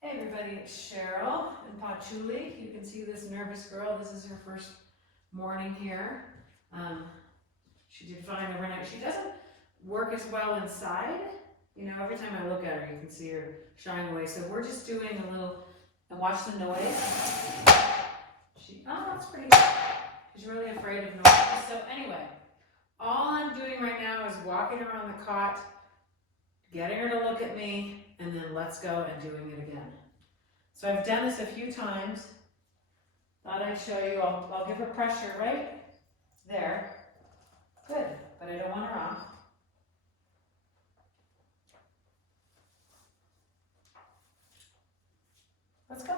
Hey everybody, it's Cheryl in Patchouli. You can see this nervous girl. This is her first morning here. She did fine overnight. She doesn't work as well inside. You know, every time I look at her, you can see her shying away. So we're just doing a little, and watch the noise. That's pretty good. She's really afraid of noise. So anyway, all I'm doing right now is walking her on the cot, getting her to look at me, and then let's go and doing it again. So I've done this a few times. Thought I'd show you. I'll give her pressure right there. Good, but I don't want her off. Let's go.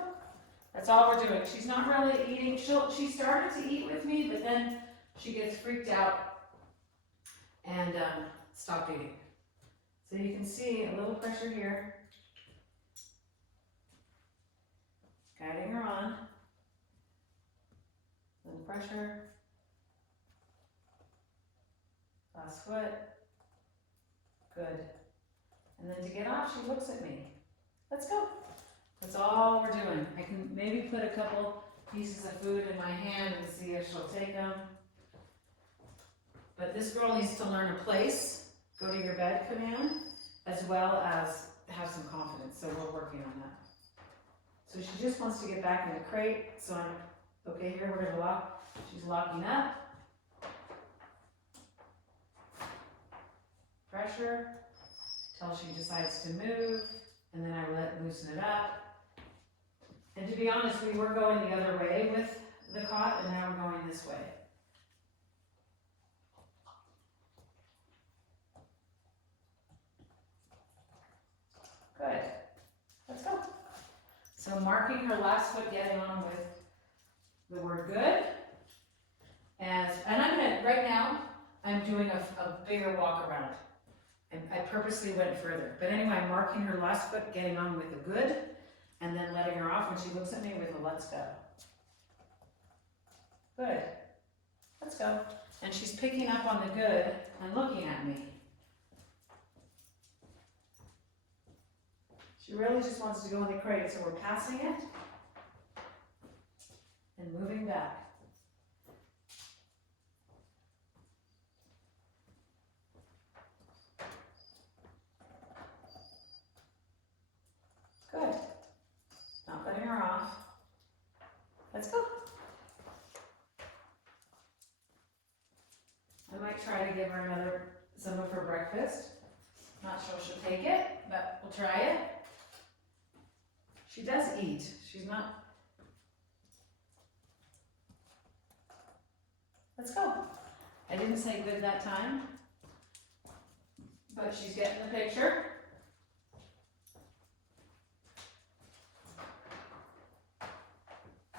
That's all we're doing. She's not really eating. She started to eat with me, but then she gets freaked out and stopped eating. So you can see a little pressure here. Guiding her on. Little pressure. Last foot. Good. And then to get off, she looks at me. Let's go. That's all we're doing. I can maybe put a couple pieces of food in my hand and see if she'll take them. But this girl needs to learn a place, go to your bed command, as well as have some confidence. So we're working on that. So she just wants to get back in the crate. So I'm, okay, here we're gonna lock. She's locking up. Pressure till she decides to move, and then I loosen it up. And to be honest, we were going the other way with the cot, and now we're going this way. Good. Let's go. So marking her last foot, getting on with the word good. And I'm gonna, right now, I'm doing a bigger walk around. And I purposely went further. But anyway, I'm marking her last foot, getting on with a good, and then letting her off when she looks at me with a let's go. Good. Let's go. And she's picking up on the good and looking at me. She really just wants to go in the crate, so we're passing it and moving back. Good. Not letting her off. Let's go. I might try to give her some of her breakfast. Not sure she'll take it, but we'll try it. She does eat. She's not. Let's go. I didn't say good that time, but she's getting the picture.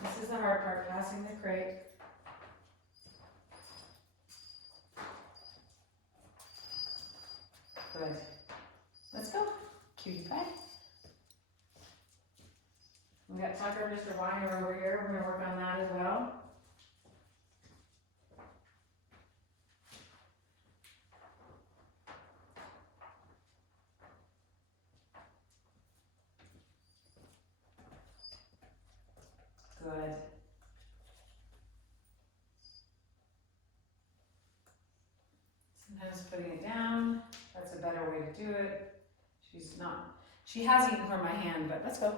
This is the hard part, passing the crate. Good. Let's go. Cutie pie. We got Tucker, Mr. Weiner over here. We're going to work on that as well. Good. Sometimes putting it down, that's a better way to do it. She has eaten from my hand, but let's go.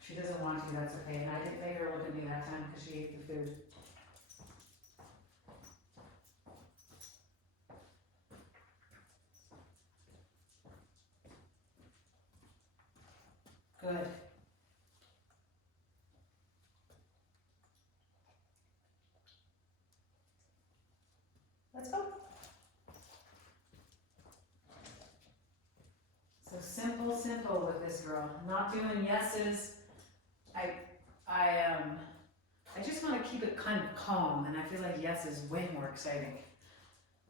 She doesn't want to, that's okay. And I didn't make her look at me that time because she ate the food. Good. Let's go. So simple with this girl. Not doing yeses. I just want to keep it kind of calm, and I feel like yes is way more exciting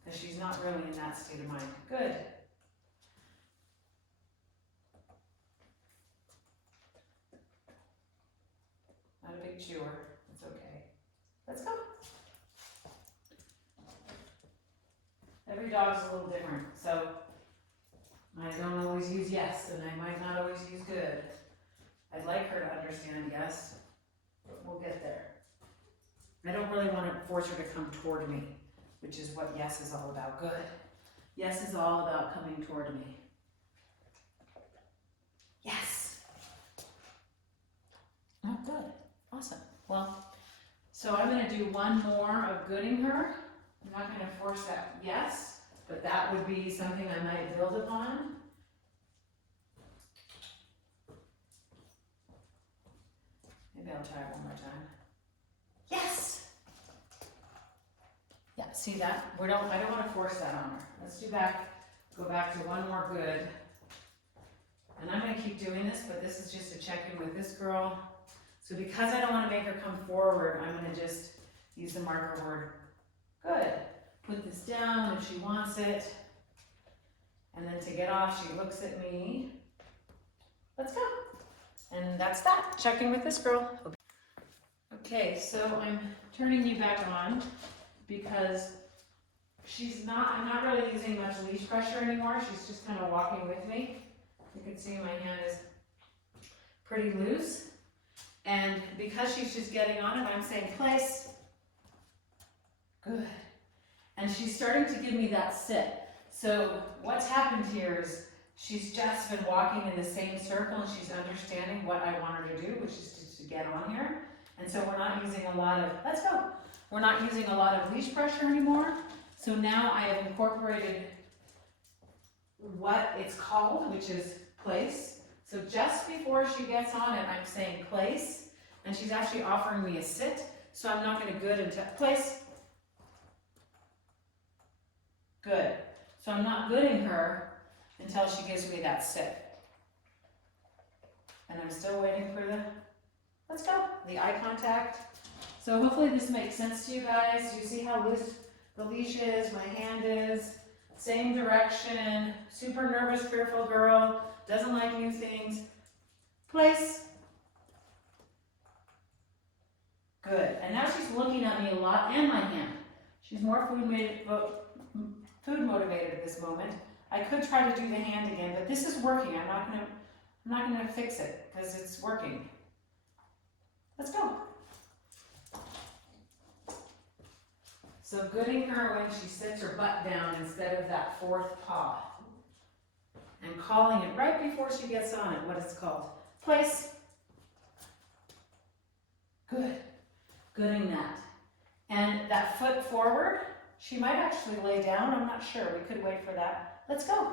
because she's not really in that state of mind. Good. Not a big chewer. It's okay. Let's go. Every dog's a little different, so I don't always use yes, and I might not always use good. I'd like her to understand yes, but we'll get there. I don't really want to force her to come toward me, which is what yes is all about. Good. Yes is all about coming toward me. Yes. Oh, good. Awesome. Well, so I'm going to do one more of gooding her. I'm not going to force that yes, but that would be something I might build upon. Maybe I'll try it one more time. Yes! Yeah, see that? I don't want to force that on her. Let's go back to one more good. And I'm going to keep doing this, but this is just to check in with this girl. So because I don't want to make her come forward, I'm going to just use the marker word good. Put this down if she wants it. And then to get off, she looks at me. Let's go. And that's that. Checking with this girl. Okay, so I'm turning you back on because I'm not really using much leash pressure anymore. She's just kind of walking with me. You can see my hand is pretty loose. And because she's just getting on it, I'm saying place. Good. And she's starting to give me that sit. So what's happened here is she's just been walking in the same circle and she's understanding what I want her to do, which is to get on here. And so we're not using a lot of, let's go. We're not using a lot of leash pressure anymore. So now I have incorporated what it's called, which is place. So just before she gets on it, I'm saying place. And she's actually offering me a sit. So I'm not going to good until place. Good. So I'm not gooding her until she gives me that sit. And I'm still waiting for let's go, the eye contact. So hopefully this makes sense to you guys. You see how loose the leash is, my hand is, same direction, super nervous, fearful girl, doesn't like new things. Place. Good. And now she's looking at me a lot and my hand. She's more food motivated at this moment. I could try to do the hand again, but this is working. I'm not gonna fix it because it's working. Let's go. So gooding her when she sits her butt down instead of that fourth paw. And calling it right before she gets on it, what it's called. Place. Good. Gooding that. And that foot forward, she might actually lay down, I'm not sure. We could wait for that. Let's go.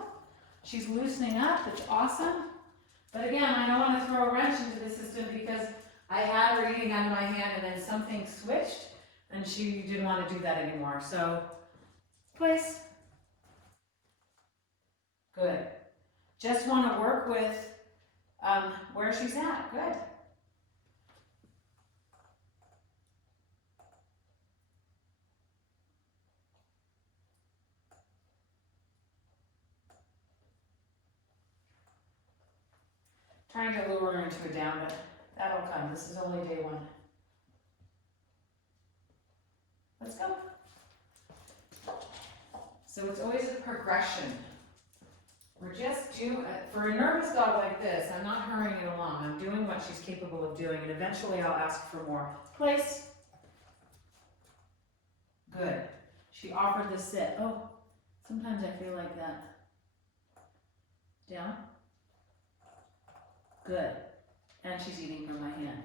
She's loosening up, it's awesome. But again, I don't want to throw a wrench into the system because I had her eating out of my hand and then something switched and she didn't want to do that anymore. So, place. Good. Just want to work with where she's at. Good. Trying to lure her into a down, but that'll come. This is only day one. Let's go. So it's always a progression. We're just for a nervous dog like this, I'm not hurrying it along. I'm doing what she's capable of doing, and eventually I'll ask for more. Place. Good. She offered the sit. Oh, sometimes I feel like that. Down. Good. And she's eating from my hand.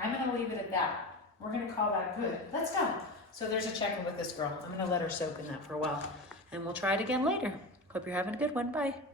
I'm going to leave it at that. We're going to call that good. Let's go. So there's a check-in with this girl. I'm going to let her soak in that for a while. And we'll try it again later. Hope you're having a good one. Bye.